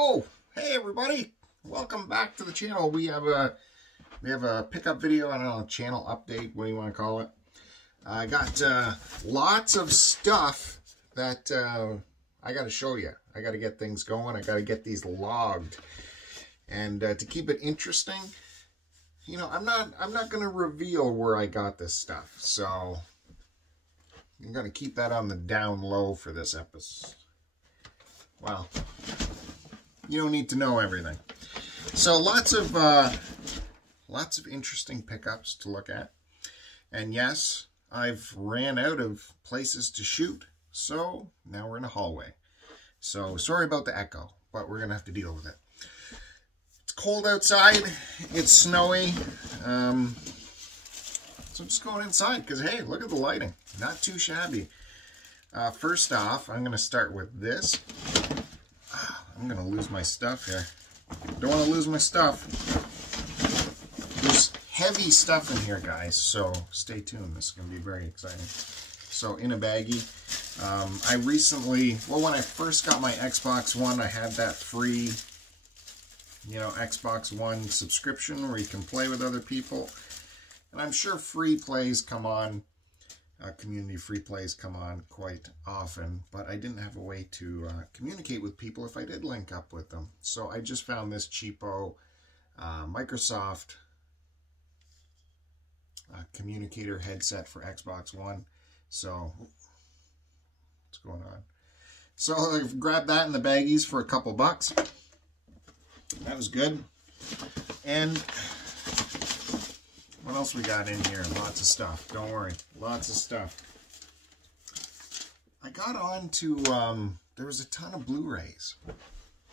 Oh, hey everybody! Welcome back to the channel. We have a pickup video. I don't know, channel update. What do you want to call it? I got lots of stuff that I got to show you. I got to get things going. I got to get these logged, and to keep it interesting, you know, I'm not going to reveal where I got this stuff. So I'm going to keep that on the down low for this episode. Well, you don't need to know everything. So lots of interesting pickups to look at. And yes, I've ran out of places to shoot, so now we're in a hallway. So sorry about the echo, but we're gonna have to deal with it. It's cold outside, it's snowy, so I'm just going inside because hey, look at the lighting, not too shabby. First off, I'm gonna start with this. I'm gonna lose my stuff here. Don't want to lose my stuff. There's heavy stuff in here, guys, so stay tuned. This is gonna be very exciting. So in a baggie, I recently, well, when I first got my Xbox One, I had that free, you know, Xbox One subscription where you can play with other people. And I'm sure free plays come on, community free plays come on quite often, but I didn't have a way to communicate with people if I did link up with them. So I just found this cheapo Microsoft Communicator headset for Xbox One. So, what's going on? So I grabbed that in the baggies for a couple bucks. That was good. And what else we got in here? Lots of stuff. Don't worry. Lots of stuff. I got on to, there was a ton of Blu-rays.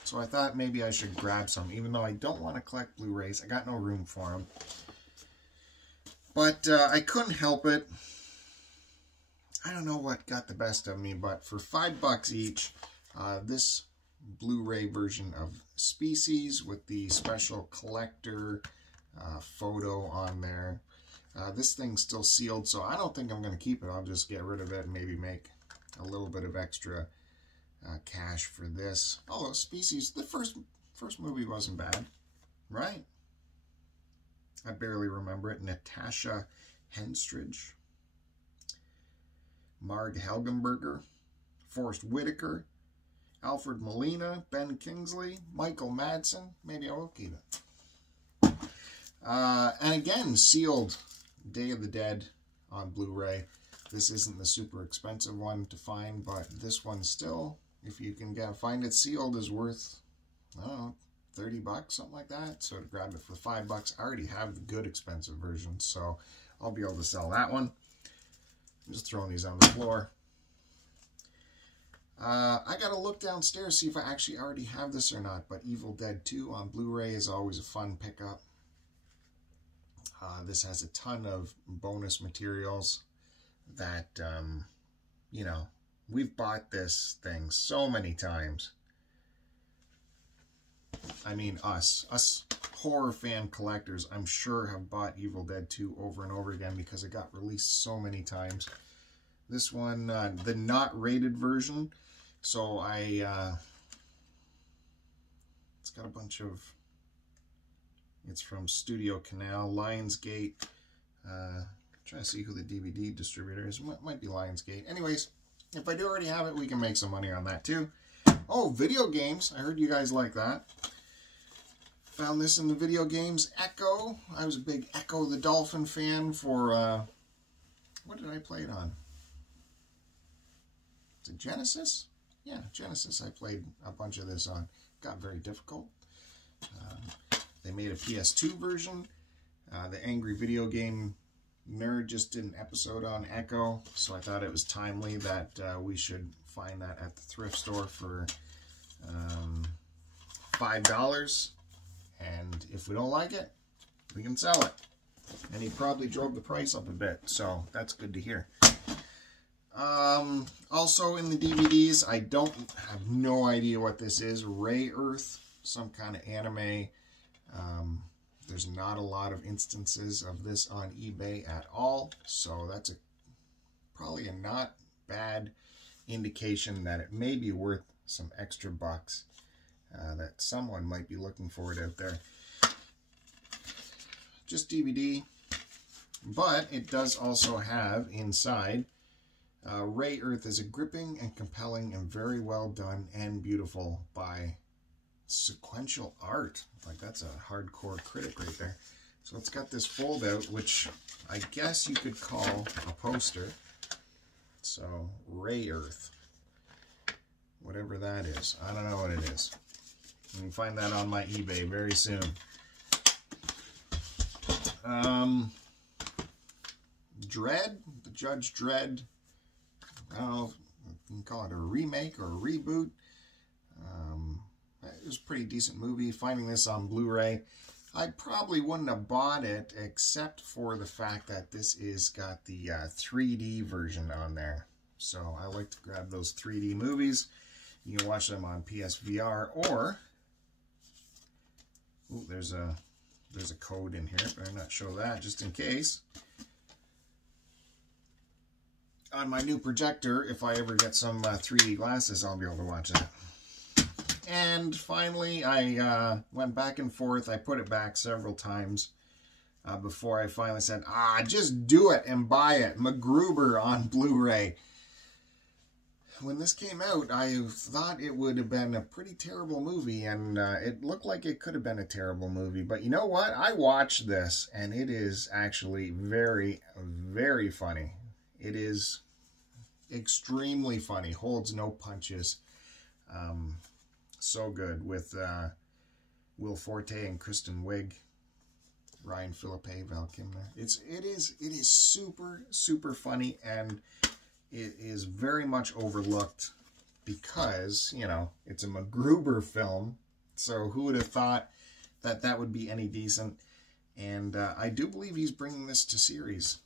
So I thought maybe I should grab some. Even though I don't want to collect Blu-rays. I got no room for them. But I couldn't help it. I don't know what got the best of me. But for $5 each, this Blu-ray version of Species with the special collector photo on there. This thing's still sealed, so I don't think I'm going to keep it. I'll just get rid of it and maybe make a little bit of extra cash for this. Although Species, the first movie wasn't bad, right? I barely remember it. Natasha Henstridge, Marg Helgenberger, Forrest Whitaker, Alfred Molina, Ben Kingsley, Michael Madsen. Maybe I will keep it. And again, sealed Day of the Dead on Blu-ray. This isn't the super expensive one to find, but this one still, if you can find it sealed, is worth, I don't know, $30, something like that. So to grab it for $5, I already have the good expensive version, so I'll be able to sell that one. I'm just throwing these on the floor. I gotta look downstairs, see if I actually already have this or not, but Evil Dead 2 on Blu-ray is always a fun pickup. This has a ton of bonus materials that, you know, we've bought this thing so many times. I mean, us horror fan collectors, I'm sure have bought Evil Dead 2 over and over again because it got released so many times. This one, the not rated version, so it's got a bunch of, it's from Studio Canal, Lionsgate. Trying to see who the DVD distributor is. Might be Lionsgate. Anyways, if I do already have it, we can make some money on that too. Oh, video games. I heard you guys like that. Found this in the video games. Echo. I was a big Echo the Dolphin fan for, what did I play it on? Is it Genesis? Yeah, Genesis. I played a bunch of this on. Got very difficult. They made a PS2 version. The Angry Video Game Nerd just did an episode on Echo, so I thought it was timely that we should find that at the thrift store for $5. And if we don't like it, we can sell it. And he probably drove the price up a bit, so that's good to hear. Also in the DVDs, I have no idea what this is. Ray Earth, some kind of anime. There's not a lot of instances of this on eBay at all, so that's probably a not bad indication that it may be worth some extra bucks. that someone might be looking for it out there. Just DVD, but it does also have inside Ray Earth is a gripping and compelling and very well done and beautiful by Sequential Art. Like, that's a hardcore critic right there. So it's got this fold out, which I guess you could call a poster. So Ray Earth, whatever that is, I don't know what it is. You can find that on my eBay very soon. Dredd, the Judge Dredd. I don't know if you can call it a remake or a reboot. It was a pretty decent movie. Finding this on Blu-ray, I probably wouldn't have bought it except for the fact that this is got the 3D version on there. So I like to grab those 3D movies. You can watch them on PSVR or ooh, there's a code in here. Better not show that just in case. On my new projector, if I ever get some 3D glasses, I'll be able to watch that. And finally, I went back and forth. I put it back several times before I finally said, just do it and buy it. Mcgruber on Blu-ray. When this came out, I thought it would have been a pretty terrible movie, and it looked like it could have been a terrible movie. But you know what? I watched this, and it is actually very, very funny. It is extremely funny. Holds no punches. So good with Will Forte and Kristen Wiig, Ryan Philippe, Val Kilmer. It is super, super funny, and it is very much overlooked because, you know, it's a Mcgruber film. So who would have thought that that would be any decent? And I do believe he's bringing this to series.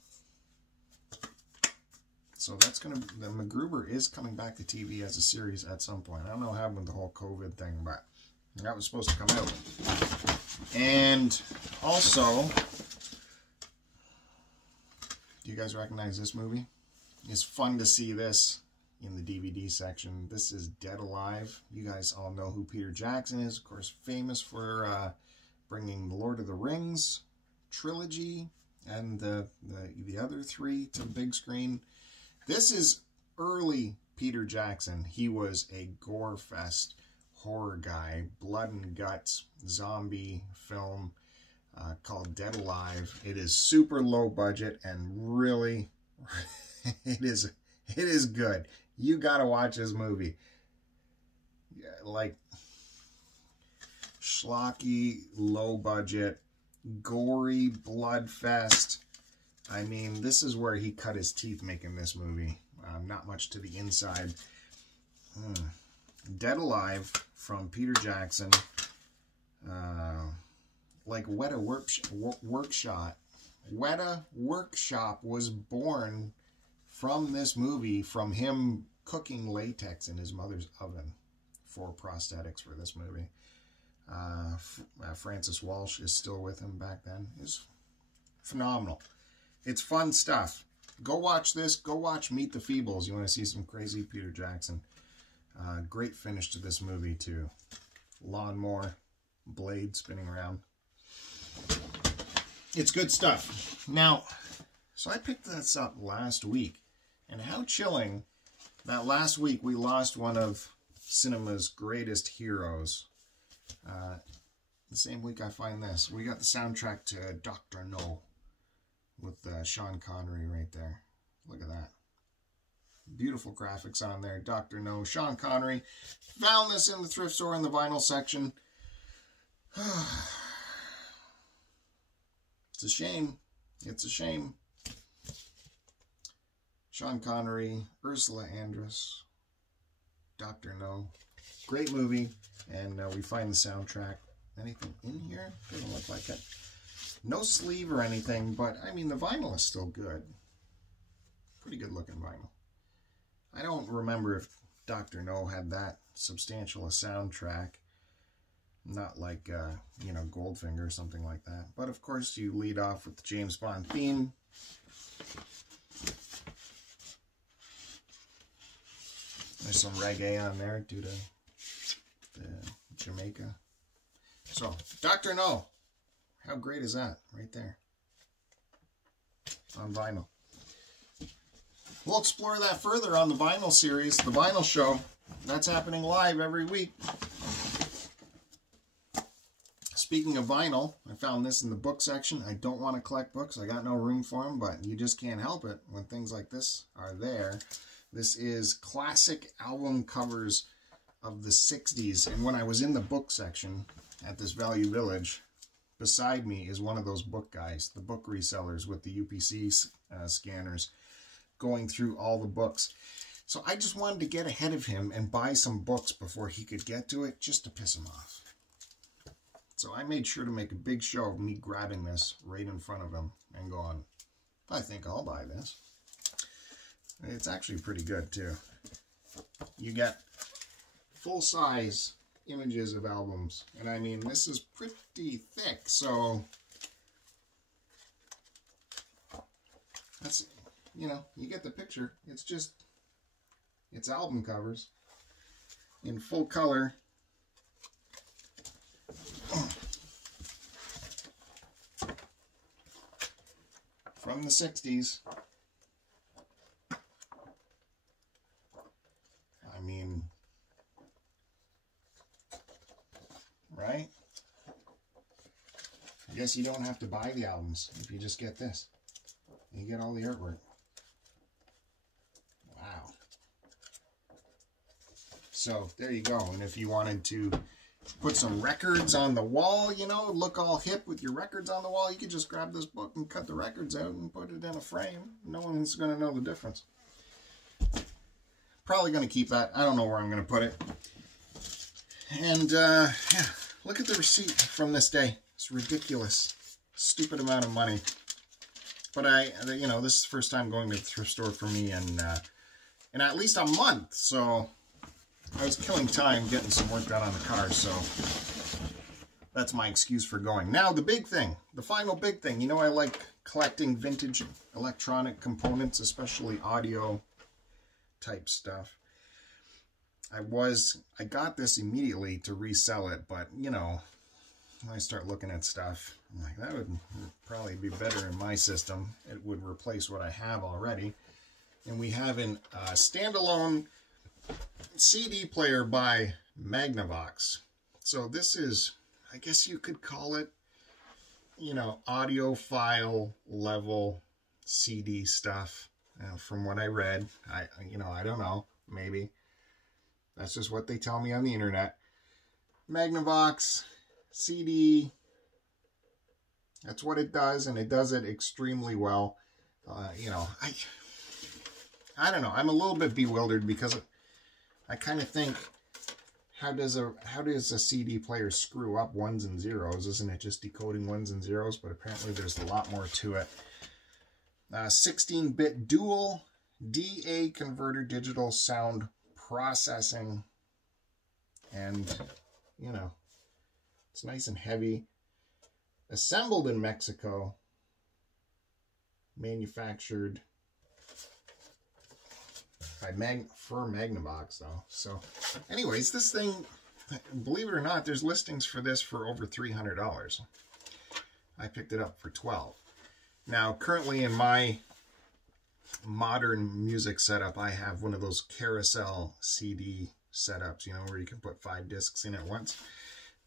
So that's going to, the Mcgruber is coming back to TV as a series at some point. I don't know what happened with the whole COVID thing, but that was supposed to come out. And also, do you guys recognize this movie? It's fun to see this in the DVD section. This is Dead Alive. You guys all know who Peter Jackson is. Of course, famous for bringing the Lord of the Rings trilogy and the other three to the big screen. This is early Peter Jackson. He was a gore fest horror guy, blood and guts zombie film called Dead Alive. It is super low budget and really, it is good. You gotta watch this movie. Like schlocky, low budget, gory blood fest. I mean, this is where he cut his teeth making this movie. Not much to the inside. Dead Alive from Peter Jackson. Like Weta Workshop. Weta Workshop was born from this movie, from him cooking latex in his mother's oven for prosthetics for this movie. Francis Walsh is still with him back then. It's phenomenal. It's fun stuff. Go watch this. Go watch Meet the Feebles. You want to see some crazy Peter Jackson. Great finish to this movie, too. Lawnmower, blade spinning around. It's good stuff. Now, so I picked this up last week. And how chilling that last week we lost one of cinema's greatest heroes. The same week I find this. We got the soundtrack to Dr. No. With Sean Connery right there. Look at that. Beautiful graphics on there. Dr. No, Sean Connery. Found this in the thrift store in the vinyl section. It's a shame. It's a shame. Sean Connery, Ursula Andress, Dr. No. Great movie. And we find the soundtrack. Anything in here? Doesn't look like it. No sleeve or anything, but I mean the vinyl is still good. Pretty good looking vinyl. I don't remember if Dr. No had that substantial a soundtrack. Not like, you know, Goldfinger or something like that. But of course you lead off with the James Bond theme. There's some reggae on there due to the Jamaica. So, Dr. No. How great is that? Right there. On vinyl. We'll explore that further on the vinyl series, the vinyl show. That's happening live every week. Speaking of vinyl, I found this in the book section. I don't want to collect books. I got no room for them, but you just can't help it when things like this are there. This is classic album covers of the 60s. And when I was in the book section at this Value Village, beside me is one of those book guys, the book resellers with the UPC scanners, going through all the books. So I just wanted to get ahead of him and buy some books before he could get to it, just to piss him off. So I made sure to make a big show of me grabbing this right in front of him and going, I think I'll buy this. It's actually pretty good too. You get full-size images of albums, and I mean, this is pretty thick, so that's, you know, you get the picture. It's just, it's album covers in full color. From the 60s. I mean, right? I guess you don't have to buy the albums if you just get this. You get all the artwork. Wow. So, there you go. And if you wanted to put some records on the wall, you know, look all hip with your records on the wall, you could just grab this book and cut the records out and put it in a frame. No one's going to know the difference. Probably going to keep that. I don't know where I'm going to put it. And, yeah, look at the receipt from this day. It's ridiculous. Stupid amount of money. But you know, this is the first time going to the thrift store for me in at least a month, so I was killing time getting some work done on the car, so that's my excuse for going. Now, the big thing, the final big thing. You know, I like collecting vintage electronic components, especially audio type stuff. I got this immediately to resell it, but, you know, when I start looking at stuff, I'm like, that would probably be better in my system. It would replace what I have already. And we have a standalone CD player by Magnavox. So this is, I guess you could call it, you know, audiophile level CD stuff. From what I read, I don't know, maybe. That's just what they tell me on the internet. Magnavox CD, that's what it does, and it does it extremely well. You know, I don't know. I'm a little bit bewildered because I kind of think, how does a CD player screw up ones and zeros? Isn't it just decoding ones and zeros? But apparently there's a lot more to it. 16-bit dual DA converter digital sound processing, and you know, it's nice and heavy. Assembled in Mexico, manufactured by Magnavox though. So anyways, this thing, believe it or not, there's listings for this for over $300. I picked it up for $12. Now, currently in my modern music setup, I have one of those carousel CD setups, you know, where you can put 5 discs in at once.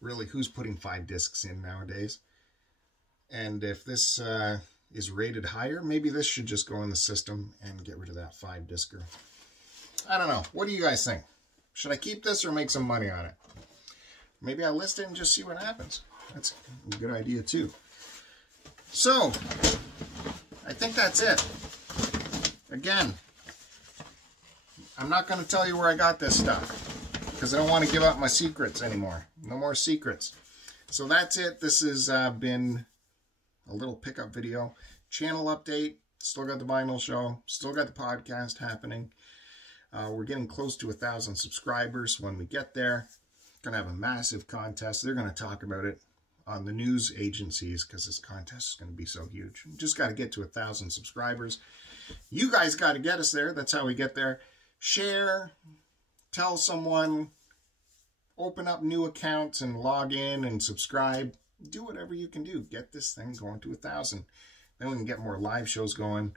Really, who's putting 5 discs in nowadays? And if this is rated higher, maybe this should just go in the system and get rid of that 5-discer. I don't know. What do you guys think? Should I keep this or make some money on it? Maybe I list it and just see what happens. That's a good idea too. So, I think that's it. Again, I'm not going to tell you where I got this stuff because I don't want to give up my secrets anymore. No more secrets. So that's it. This has been a little pickup video. Channel update. Still got the vinyl show. Still got the podcast happening. We're getting close to 1,000 subscribers. When we get there, going to have a massive contest. They're going to talk about it on the news agencies because this contest is going to be so huge. We just got to get to 1,000 subscribers. You guys got to get us there. That's how we get there. Share, tell someone, open up new accounts and log in and subscribe. Do whatever you can do. Get this thing going to 1,000. Then we can get more live shows going,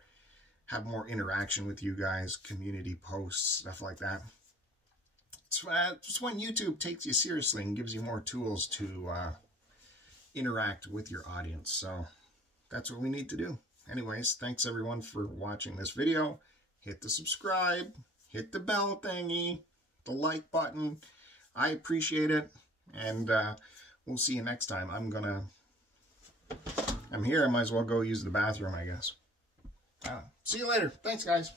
have more interaction with you guys, community posts, stuff like that. It's when YouTube takes you seriously and gives you more tools to interact with your audience. So that's what we need to do. Anyways, thanks everyone for watching this video. Hit the subscribe, hit the bell thingy, the like button. I appreciate it, and we'll see you next time. I'm here. I might as well go use the bathroom, I guess. See you later. Thanks, guys.